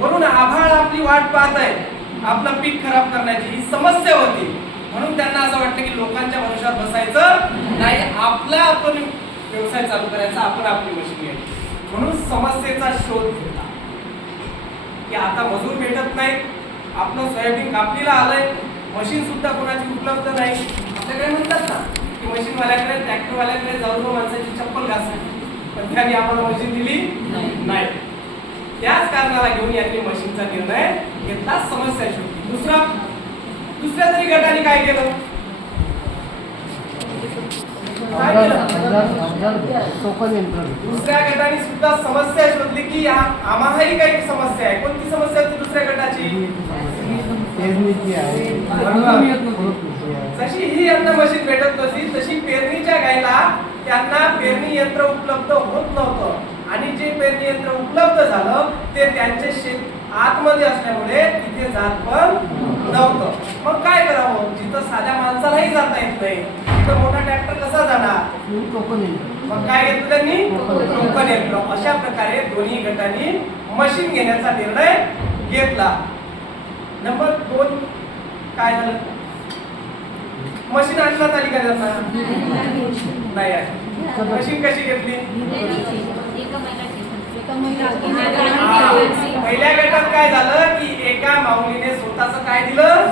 वरून आभाळ आपली वाट पाहत आहे, आपलं पीक खराब करण्याची ही समस्या होती. म्हणून त्यांना असं वाटतं की लोकांच्या भरोशावर बसायचं नाही, आपला आपण व्यवसाय चालू करायचा, आपण आपली मशीन घ्यायची. म्हणून समस्येचा शोध घेतला की आता मजूर भेटत नाही, आपलं सोयाबीन कापणीला आलंय, मशीन सुद्धा कोणाची उपलब्ध नाही. आपल्याकडे म्हणतात ना की मशीनवाल्याकडे, ट्रॅक्टरवाल्याकडे जाऊन माणसाची चप्पल घासायची. पण त्यांनी आम्हाला मशीन दिली नाही. त्याच कारणाला घेऊन यांनी मशीनचा निर्णय घेतला, समस्या शोधली. दुसऱ्या तरी गटाने काय केलं? टोकन यंत्र दुसऱ्या गटाने सुद्धा समस्या शोधली की आम्हालाही काही समस्या आहे. कोणती समस्या होती दुसऱ्या गटाची? पेरणीची आहे. जशी ही यंत्र मशीन भेटत नव्हती तशी पेरणीच्या गायला त्यांना पेरणी यंत्र उपलब्ध होत नव्हतं आणि जे पेरणी यंत्र उपलब्ध झालं ते त्यांचे शेत आतमध्ये असल्यामुळे तिथे जात पण नव्हतं. मग काय करावं? जिथं साध्या माणसालाही जाता येत नाही तिथं मोठा ट्रॅक्टर कसा जाणार? टोकन यंत्र. मग काय घेतलं त्यांनी? टोकन यंत्र. अशा प्रकारे दोन्ही गटांनी मशीन घेण्याचा निर्णय घेतला. नंबर 2 काय झालं? मशीन आणण्यात आली का त्यांना? नाही आली. मशीन कशी घेतली? पहिल्या गटात काय झालं की एका माऊलीने स्वतःच काय दिलं?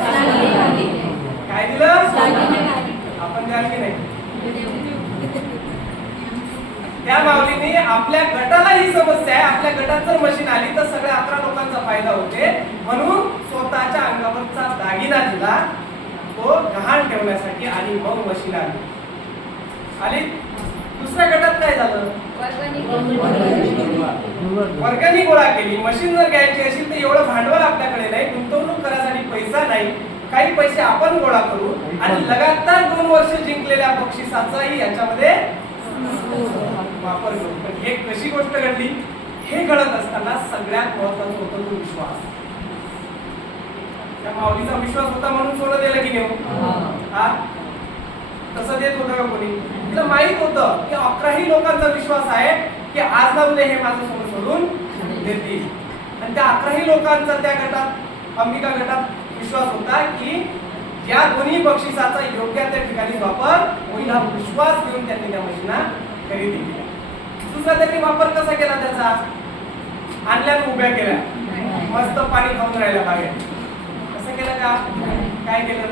काय दिलं? आपण द्याल की नाही? त्या माऊलीने आपल्या गटाला ही समस्या आहे, आपल्या गटात जर मशीन आली तर सगळ्या 11 लोकांचा फायदा होते म्हणून स्वतःच्या अंगावरचा दागिना दिला तो गहाण ठेवण्यासाठी आणि मग मशीन आली. दुसऱ्या गटात काय झालं? वर्गणी गोळा केली. मशीन जर घ्यायची असेल तर एवढं भांडवल आपल्याकडे नाही, गुंतवणूक करायसाठी पैसा नाही, काही पैसे आपण गोळा करू आणि लगातार 2 वर्ष जिंकलेल्या बक्षिसाचाही याच्यामध्ये वापर करू. पण हे कशी गोष्ट घडली हे कळत असताना सगळ्यात महत्त्वाचं होतं तो विश्वास. त्या माऊलीचा विश्वास होता म्हणून सोनं दिलं की नाही? हा तसं देत होतं का कोणी? तिला माहित होतं की 11ही लोकांचा विश्वास आहे की आज ना उद्या हे माझं सोनं सोडून देतील आणि त्या 11ही लोकांचा त्या गटात अंबिका गटात विश्वास होता की या दोन्ही बक्षिसाचा योग्य त्या ठिकाणी वापर होईल हा विश्वास घेऊन त्यांनी त्या मशीना खरेदी केल्या. दुसरा त्यांनी वापर कसा केला त्याचा? आणल्या उभ्या केल्या, मस्त पाणी खाऊन राहिला बाहेर. कसं केलं का? काय केलं?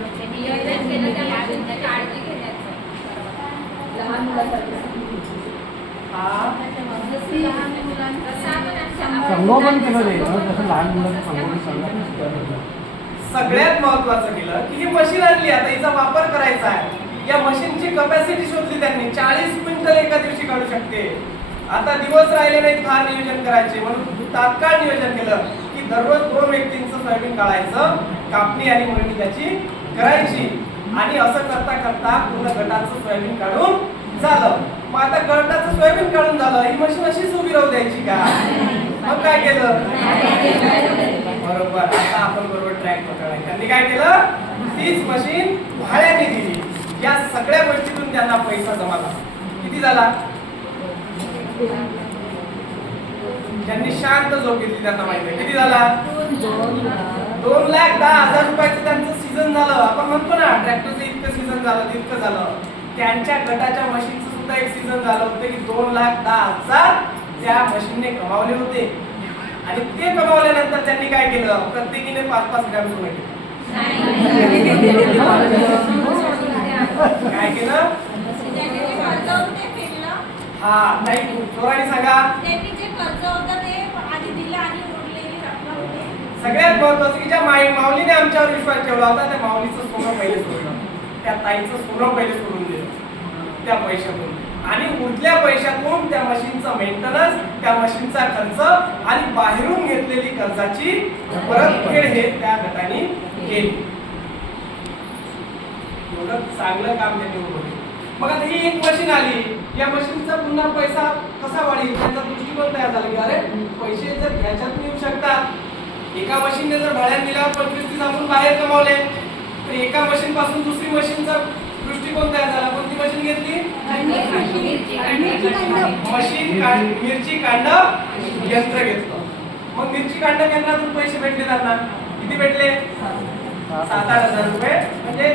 संगोपन केलं नाही जसं लहान मुलांचं संगोपन सगळ्यात महत्वाचं केलं की ही मशीन आणली, आता हिचा वापर करायचा आहे. या मशीनची कपॅसिटी शोधली त्यांनी. 40 क्विंटल एका दिवशी काढू शकते. आता दिवस राहिले नाहीत फार नियोजन करायचे म्हणून तात्काळ नियोजन केलं की दररोज 2 व्यक्तींचं सोयाबीन काढायचं, कापणी आणि मळणी त्याची करायची आणि असं करता करता पूर्ण गटाचं सोयाबीन काढून झालं. मग आता गटाचं सोयाबीन काढून झालं, ही मशीन अशीच उभी राहू द्यायची का? मग काय केलं? बरोबर, आता आपण बरोबर ट्रॅक पकडला. त्यांनी काय केलं? तीच मशीन भाड्याने दिली. या सगळ्या गोष्टीतून त्यांना पैसा जमा झाला. किती झाला? त्यांनी शांत झोप घेतली. त्यांना माहिती आहे किती झाला? 2,10,000 रुपयाचं त्यांचं सीझन झालं. आपण म्हणतो ना ट्रॅक्टरचं इतकं सीझन झालं तितकं झालं. त्यांच्या गटाच्या मशीनचं सुद्धा एक सीझन झालं होतं की 2,10,000 त्या मशीनने कमावले होते आणि ते कमावल्यानंतर त्यांनी काय केलं? प्रत्येकीने 5-5 ग्रॅम सोनं घेतलं. काय केलं? हा नाही जोराने सांगा. सगळ्यात महत्वाचं की ज्या माऊलीने आमच्यावर विश्वास ठेवला होता त्या माऊलीचं सोनं पहिले सोडलं, त्या ताईचं सोनं पहिले सोडून दिलं त्या पैशातून आणि उरल्या पैशातून त्या मशीनचं मेंटेनन्स, त्या मशीनचा खर्च आणि बाहेरून घेतलेली कर्जाची परतफेड हे त्या गटाने केली. एवढं चांगलं काम त्यांनी उभं. मग आता ही एक मशीन आली, या मशीनचा पुन्हा पैसा कसा वाढेल त्याचा दृष्टिकोन तयार झाला की अरे पैसे जर ह्याच्यातून येऊ शकतात. एका मशीनने जर भाड्याने दिल्यावर 25-30 आपण बाहेर कमावले तर एका मशीन पासून दुसरी मशीनचा दृष्टिकोन तयार झाला. कोणती मशीन घेतली? मिरची कांडप यंत्र घेतलं. मग मिरची कांडप यंत्रातून पैसे भेटले त्यांना. किती भेटले? 7,000-8,000 रुपये. म्हणजे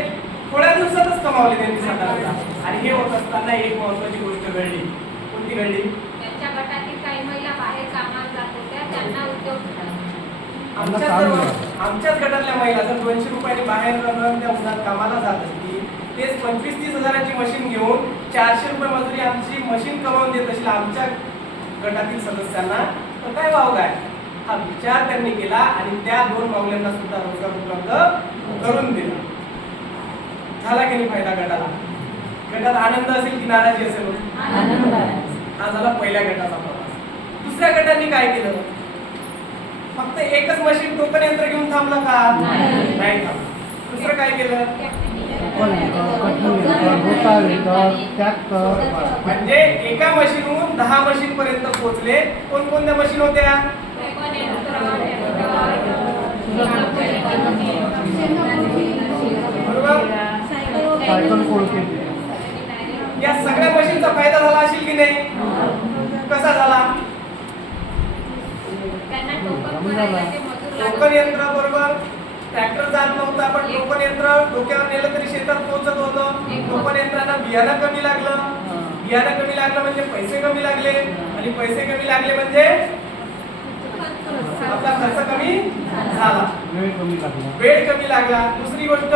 थोड्या दिवसातच कमावले त्यांनी 7,000. आणि हे होत असताना एक महत्वाची गोष्ट घडली. कोणती घडली? त्यांच्या गटातील काही महिला बाहेर कामाला जात होत्या, त्यांना उद्योग आमच्याच गटातल्या महिला जर 200 रुपयाने बाहेर त्या उन्हात कामाला जात असतील, तेच 25-30 हजाराची मशीन घेऊन 400 रुपये मजुरी आमची मशीन कमावून देत असेल, आमच्या गटातील सदस्यांना तर काय वाव काय हा विचार त्यांनी केला आणि त्या 2 माऊल्यांना सुद्धा रोजगार उपलब्ध करून दिला. झाला की नाही फायदा गटाला? गटात आनंद असेल की नाराजी असेल? हा झाला पहिल्या गटाचा प्रवास. दुसऱ्या गटाने काय केलं? फक्त एकच मशीन टोकन यंत्र घेऊन थांबलं का? नाही थांबलं. दुसरं काय केलं? म्हणजे एका मशीनहून 10 मशीन पर्यंत पोहोचले. कोणकोणत्या मशीन होत्या? या सगळ्या मशीनचा फायदा झाला असेल की नाही? कसा झाला? टोकन यंत्र बरोबर ट्रॅक्टर जात नव्हता पण टोकन यंत्र डोक्यावर नेलं तरी शेतात पोहोचत होतं. टोकन यंत्रांना बियाणं कमी लागलं. बियाणं कमी लागलं म्हणजे पैसे कमी लागले आणि पैसे कमी लागले म्हणजे आपला खर्च कमी झाला, वेळ कमी लागला. दुसरी गोष्ट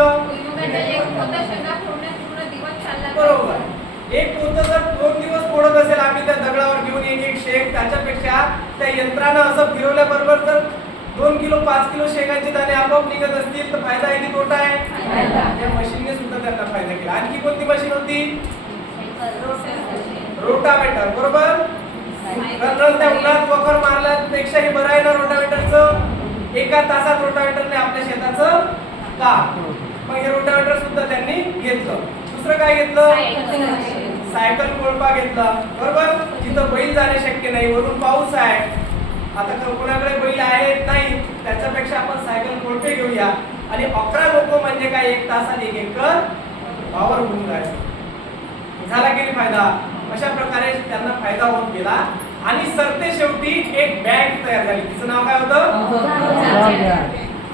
बरोबर एक पोतं जर 2 दिवस फोडत असेल आम्ही त्या दगडावर घेऊन एक शेक त्याच्यापेक्षा त्या यंत्रानं असं फिरवल्याबरोबर जर 2 किलो 5 किलो शेकांचे दाणे आपोआप निघत असतील तर फायदा आहे की तोटा आहे? या मशीनने सुद्धा त्यांना फायदा केला. आणखी कोणती मशीन होती? रोटावेटर बरोबर. त्या उन्हात वखर मारल्यापेक्षाही बरं आहे ना रोटावेटरचं. 1 तासात रोटावेटरने आपल्या शेताचं काम. मग हे रोटावेटर सुद्धा त्यांनी घेतलं. दुसरं काय घेतलं? सायकल कोळपा घेतला बरोबर. जिथं बैल जाणे शक्य नाही, वरून पाऊस आहे, आता कोणाकडे बैल आहेत नाही, त्याच्यापेक्षा आपण सायकल कोळपे घेऊया आणि 11 लोक म्हणजे काय 1 तासात 1 एकर वावर होऊन जायचं. झाला की नाही फायदा? अशा प्रकारे त्यांना फायदा होत गेला आणि सरते शेवटी एक बँक तयार झाली. तिचं नाव काय होतं?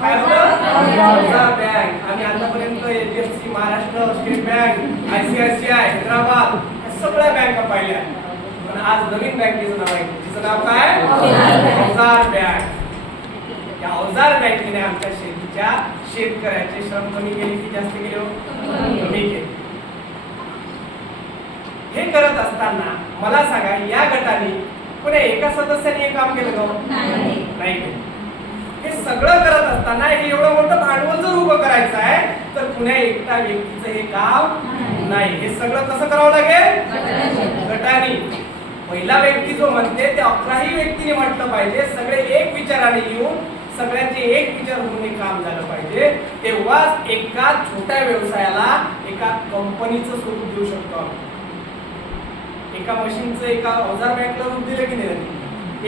काय होतं? बँक. आम्ही आतापर्यंत HDFC, Maharashtra, state bank, ICICI, Hyderabad या सगळ्या बँका पाहिल्या. पण आज नवीन बँकेचं नाव आहे. तिचं नाव काय? अवजार बँक. या अवजार बँकेने आमच्या शेतकऱ्याचे श्रम कमी केले की जास्त केले? कमी केले. हे करत असताना मला सांगा या गटाने कोण्या एका सदस्याने हे काम केलं का? नाही केलं. हे सगळं करत असताना हे एवढं मोठं भांडवल जर उभं करायचं आहे तर कुण्या एकटा व्यक्तीचं हे काम नाही. हे सगळं कसं करावं लागेल? गटाने. पहिला व्यक्ती जो म्हणते ते 11ही व्यक्तीने म्हटलं पाहिजे. सगळे एक विचाराने येऊन सगळ्यांचे एक विचार होऊन हे काम झालं पाहिजे. तेव्हाच एका छोट्या व्यवसायाला एका कंपनीचं स्वरूप देऊ शकतो. एका मशीनचं एका अवजार बँकला रूप दिलं की नाही?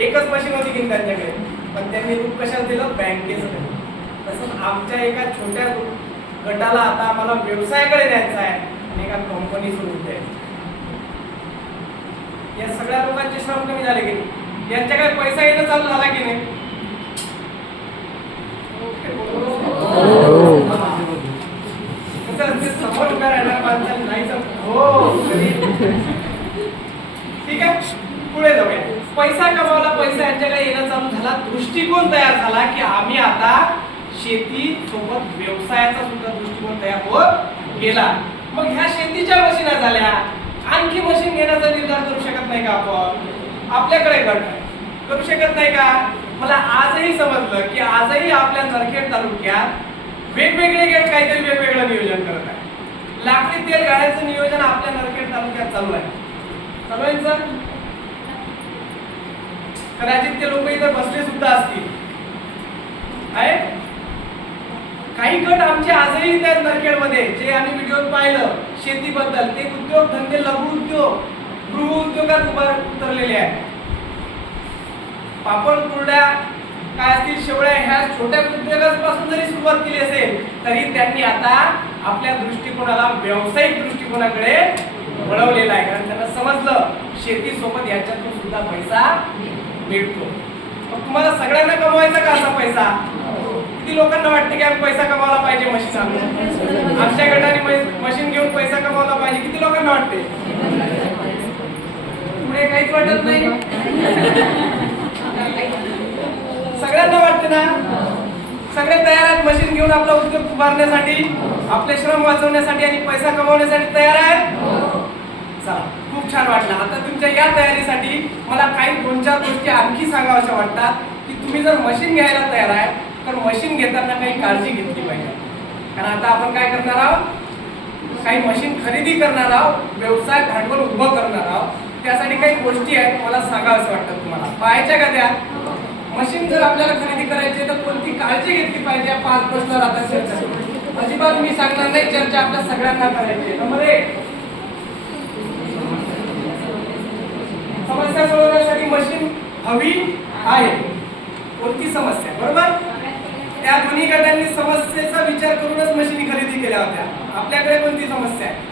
एकच मशीन होती की त्यांच्याकडे पण त्यांनी रूप कशाला दिलं? बँकेचं दिलं. तसंच आमच्या एका छोट्या गटाला आता आम्हाला व्यवसायाकडे न्यायचा आहे आणि एका कंपनीचं रूप द्यायचं. या सगळ्या लोकांचे श्रम कमी झाले की नाही? यांच्याकडे पैसा येणं चालू झाला की नाही? समोर उभ्या राहणार माणसाला नाही ठीक आहे. पुढे जाऊया. पैसा कमावला, पैसा यांच्याकडे येणं चालू झाला, दृष्टिकोन तयार झाला की आम्ही आता शेती सोबत व्यवसायाचा सुद्धा दृष्टिकोन तयार होत गेला. मग ह्या शेतीच्या मशीना झाल्या, आणखी मशीन घेण्याचा निर्धार करू शकत नाही का आपण? आपल्याकडे गट करू शकत नाही का? मला आजही समजलं की आजही आपल्या नरखेड तालुक्यात वेगवेगळे गट काहीतरी वेगवेगळं नियोजन करत आहे. लाकडी तेल गाळ्याचं नियोजन आपल्या नरखेड तालुक्यात चालू आहे. चालू आहे सर. कदाचित ते लोक इथे बसले सुद्धा असतील. आहे काही गट आमचे आजही त्या नरखेडमध्ये जे आम्ही व्हिडिओत पाहिलं शेतीबद्दल ते उद्योग धंदे, लघु उद्योग, गृह उद्योगात उतरलेले आहेत. पापड, कुरड्या काय असतील, शेवळ्या, ह्या छोट्या उद्योगापासून जरी सुरुवात केली असेल तरी त्यांनी आता आपल्या दृष्टिकोनाला व्यावसायिक दृष्टिकोनाकडे वळवलेला आहे. कारण त्यांना समजलं शेतीसोबत याच्यातून सुद्धा पैसा मिळतो. मग तुम्हाला सगळ्यांना कमवायचा का असा पैसा? किती लोकांना वाटतं की आम्ही पैसा कमावला पाहिजे मशीन आणून? आमच्या गटाने मशीन घेऊन पैसा कमावला पाहिजे. किती लोकांना वाटते? पुढे काहीच वाटत नाही. सगळ्यांना वाटते ना? सगळे तयार आहेत मशीन घेऊन आपला उद्योग उभारण्यासाठी, आपले श्रम वाचवण्यासाठी आणि पैसा कमवण्यासाठी तयार आहेत. चला खूप छान वाटलं. आता तुमच्या या तयारीसाठी मला काही 2-4 गोष्टी आणखी सांगाव्याशा वाटतात की तुम्ही जर मशीन घ्यायला तयार आहे तर मशीन घेताना काही काळजी घेतली पाहिजे. कारण आता आपण काय करणार आहोत, काही मशीन खरेदी करणार आहोत, व्यवसाय भांडवल उभं करणार आहोत. त्यासाठी काही गोष्टी आहेत मला सांगावंसं वाटतं तुम्हाला. पाहायच्या का त्या? मशीन जर आपल्याला खरेदी करायची तर कोणती काळजी घेतली पाहिजे, 5 प्रश्नावर आता चर्चा करू. अजिबात मी सांगणार नाही, चर्चा आपल्या सगळ्यांना करायची आहे. नंबर 1, समस्या सोडवण्यासाठी मशीन हवी आहे. कोणती समस्या? बरोबर. त्या दोन्ही गटांनी समस्येचा विचार करूनच मशीन खरेदी केल्या होत्या. आपल्याकडे कोणती समस्या आहे?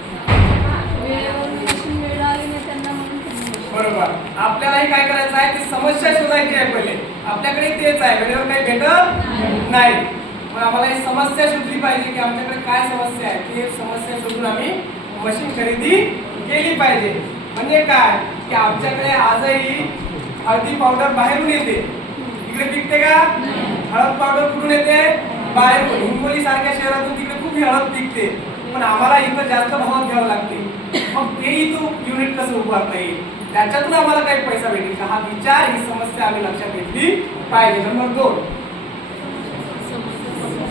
बरोबर. आपल्यालाही काय करायचं आहे, ती समस्या शोधायची आहे पहिले. आपल्याकडे तेच आहे, वेळेवर काही भेटत नाही. मग आम्हाला ही समस्या शोधली पाहिजे की आमच्याकडे काय समस्या आहे. ती समस्या शोधून आम्ही मशीन खरेदी केली पाहिजे. म्हणजे काय की आमच्याकडे आजही हळदी पावडर बाहेरून येते, इकडे पिकते का? हळद पावडर कुठून येते? बाहेरून. हिंगोली सारख्या शहरातून तिकडे खूप हळद पिकते, पण आम्हाला इथं जास्त भावात घ्यावं लागते. मग तेही तो युनिट कसं उभारता येईल, त्याच्यातून आम्हाला काही पैसा भेटेल का, हा विचार, ही समस्या आम्ही लक्षात घेतली पाहिजे. नंबर 2,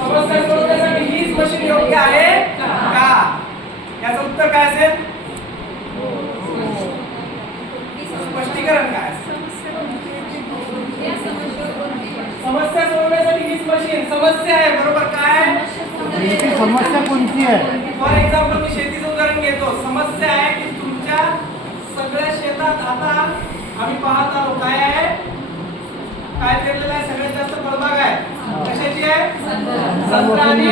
समस्या सोडवण्यासाठी हीच मशीन योग्य आहे का? याचं उत्तर काय असेल? स्पष्टीकरण काय? समस्या सोडवण्यासाठी हीच मशीन समस्या आहे. बरोबर. काय समस्या कोणती आहे? फॉर एक्झाम्पल मी शेतीचं उदाहरण घेतो. समस्या आहे की तुमच्या सगळ्या शेतात आता आम्ही पाहत आहोत काय आहे, काय केलेलं आहे, सगळ्यात जास्त फळबाग आहे. कशाची आहे? संत्रा आणि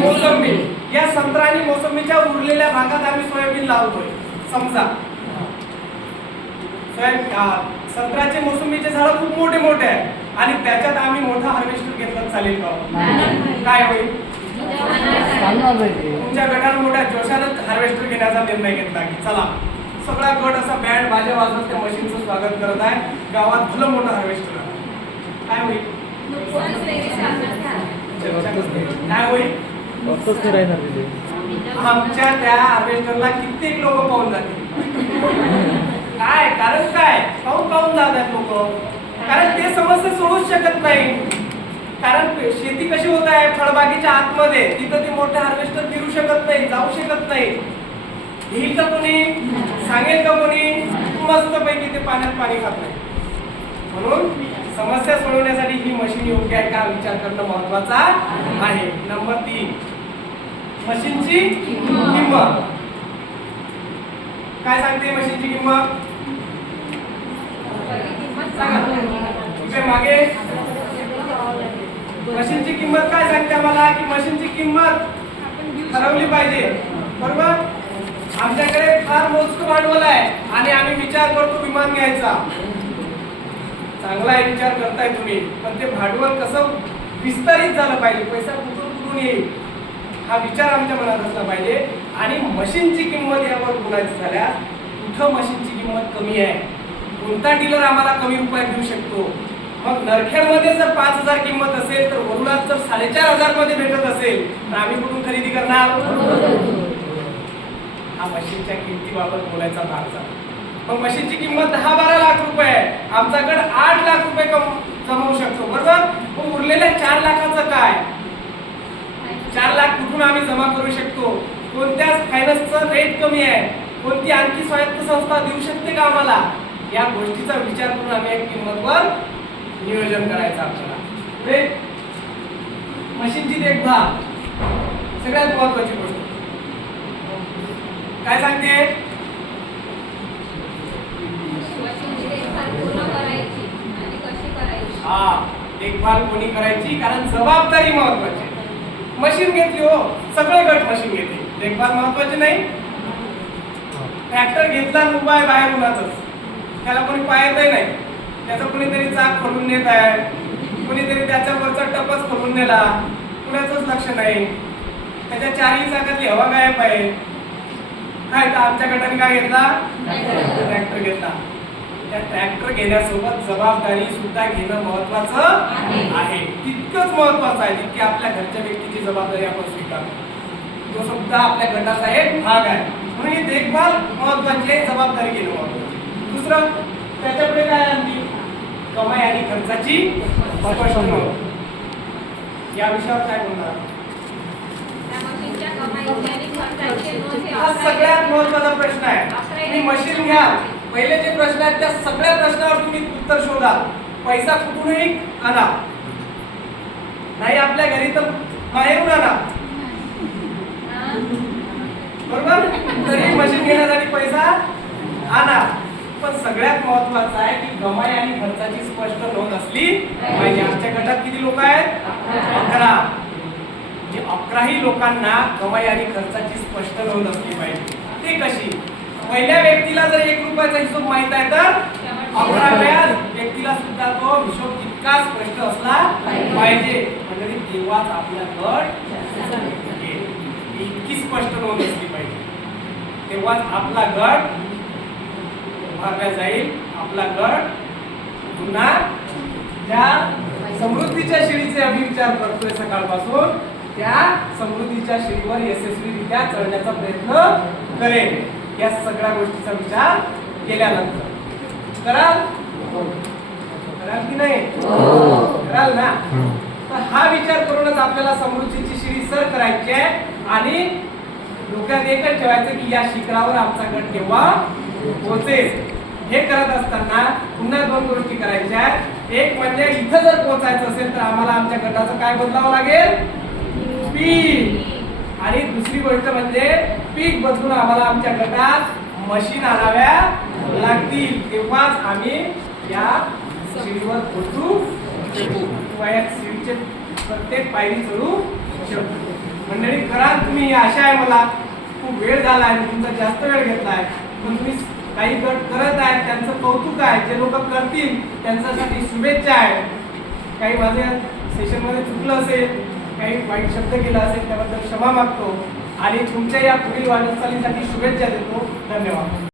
मोसंबी. या संत्रा आणि मोसंबीच्या उरलेल्या भागात आम्ही सोयाबीन लावतोय. समजा संत्र्याचे मोसंबीचे झाड खूप मोठे मोठे आहे आणि त्याच्यात आम्ही मोठा हार्वेस्टर घेतला चालेल का? काय होईल? तुमच्या गटाने मोठ्या जोशानं हार्वेस्टर घेण्याचा निर्णय घेतला की चला सगळा गट असा बँड बाजा वाजवत त्या मशीनचं स्वागत करत आहे. गावात भलं मोठं हार्वेस्टर आहे. काय होईल? काय होईल? आमच्या त्या हार्वेस्टरला कित्येक लोक पाहून जातील. काय कारण? काय पाहून जातात लोक? कारण ते समस्या सोडूच शकत नाही. कारण शेती कशी होत आहे, फळबागीच्या आतमध्ये, तिथं ते मोठे हार्वेस्टर फिरू शकत नाही, जाऊ शकत नाही. येईल का कोणी? सांगेल का कोणी? मस्त पैकी ते पाण्यात पाणी खात नाही. म्हणून समस्या सोडवण्यासाठी ही मशीन योग्य आहे का विचार करणं महत्वाचा आहे. नंबर 3, मशीनची किंमत. काय सांगते मशीनची किंमत? मागे मशीनची किंमत काय सांगते आम्हाला की मशीनची किंमत ठरवली पाहिजे. बरोबर. आमच्याकडे फार मोजकं भांडवल आहे आणि आम्ही विचार करतो विमान घ्यायचा. चांगला आहे विचार करताय तुम्ही, पण ते भांडवल कसं विस्तारित झालं पाहिजे, पैसा कुठून येईल हा विचार आमच्या मनात असला पाहिजे. आणि मशीनची किंमत यावर बोलायचं झाल्यास कुठं मशीनची किंमत कमी आहे, कोणता डीलर आम्हाला कमी रुपयात देऊ शकतो. मग नरखेडमध्ये जर 5,000 किंमत असेल तर वरुणात जर 4,500 मध्ये भेटत असेल तर आम्ही कुठून खरेदी करणार? हा मशीनच्या किमतीबाबत बोलायचा भाग झाला. मग मशीनची किंमत 10-12 लाख रुपये आहे, आमच्याकडे 8 लाख रुपये जमवू शकतो. बरोबर. मग उरलेल्या 4 लाखाचं काय? 4 लाख कुठून आम्ही जमा करू शकतो? कोणत्या फायनान्सचा रेट कमी आहे, कोणती आणखी स्वायत्त संस्था देऊ शकते का आम्हाला? या गोष्टीचा विचार करून आम्ही एक किंमतवर नियोजन करायचं आपल्याला. पुढे मशीनची देखभाल सगळ्यात महत्वाची गोष्ट. काय सांगते? देखभाल कोणी करायची? कारण जबाबदारी महत्वाची. मशीन घेतली हो, सगळे गट मशीन घेतली, देखभाल महत्वाची नाही. ट्रॅक्टर घेतला उभा बाहेर उन्हातच, त्याला कोणी पाहतही नाही, त्याचं कोणीतरी चाक खोलून नेत आहे, कोणीतरी त्याच्यावरचा टपच खोलून नेला, कुणाचंच लक्ष नाही. त्याच्या 4ही चाकातली हवा गायब आहे. काय तर आमच्या गटाने काय घेतला? ट्रॅक्टर घेतला. त्या ट्रॅक्टर घेण्यासोबत जबाबदारी सुद्धा घेणं महत्वाचं आहे. तितकंच महत्वाचं आहे जितकी आपल्या घरच्या व्यक्तीची जबाबदारी आपण स्वीकारतो. तो सुद्धा आपल्या गटाचा एक भाग आहे. म्हणून ही देखभाल महत्वाची आहे, जबाबदारी घेणं महत्वाची. दुसरं त्याच्यापुढे काय आणली कमाई आणि खर्चाची स्पष्ट नोंद. या विषयावर काय बोलणार? त्या मशीनच्या कमाईची आणि खर्चाची नोंद हे हा सगळ्यात महत्वाचा प्रश्न आहे. तुम्ही मशीन घ्या, पहिले जे प्रश्न आहेत त्या सगळ्या प्रश्नावर तुम्ही उत्तर शोधा. पैसा कुठूनही आणा, नाही आपल्या घरी तर बाहेरून आणा, बरोबर. तरी मशीन घेण्यासाठी पैसा आणा. पण सगळ्यात महत्वाचं आहे की कमाई आणि खर्चाची स्पष्ट नोंद असली पाहिजे. आमच्या गटात किती लोक आहेत? 11. म्हणजे 11ही लोकांना कमाई आणि खर्चाची स्पष्ट नोंद असली पाहिजे. ती कशी? पहिल्या व्यक्तीला जर 1 रुपयाचा हिशोब माहित आहे तर 11व्या व्यक्तीला सुद्धा तो हिशोब तितका स्पष्ट असला पाहिजे. म्हणजे तेव्हाच आपला गट इतकी स्पष्ट नोंद असली पाहिजे, तेव्हाच आपला गट उभारला जाईल. आपला गट पुन्हा ज्या समृद्धीच्या शिडीचे आम्ही विचार करतोय सकाळपासून, त्या समृद्धीच्या शिडीवर यशस्वीरित्या चढण्याचा प्रयत्न करेल. या सगळ्या गोष्टीचा विचार केल्यानंतर कराल की नाही? कराल ना? तर हा विचार करूनच आपल्याला समृद्धीची शिडी सर करायची आहे आणि डोक्यात एकच ठेवायचं की या शिखरावर आमचा गट केव्हा पोहोचेल. हे करत असताना पुन्हा 2 गोष्टी करायच्या आहेत. एक म्हणजे इथं जर पोहोचायचं असेल तर आम्हाला आमच्या गटाचं काय बदलावं लागेल? पीक. आणि दुसरी गोष्ट म्हणजे पीक बदलून आम्हाला आमच्या गटात मशीन आणाव्या लागतील, तेव्हाच आम्ही या शिडीवर पोहोचू शकू किंवा या शिडीचे प्रत्येक पायरी चढू शकू. मंडळी करा तुम्ही, ही आशा आहे मला. खूप वेळ झाला आहे, तुमचा जास्त वेळ घेतलाय, पण तुम्ही काही गट करत आहेत त्यांचं कौतुक आहे. जे लोक करतील त्यांच्यासाठी शुभेच्छा आहे. काही माझ्या सेशनमध्ये चुकलं असेल, काही वाईट शब्द केला असेल त्याबद्दल क्षमा मागतो आणि तुमच्या या पुढील वाटचालीसाठी शुभेच्छा देतो. धन्यवाद.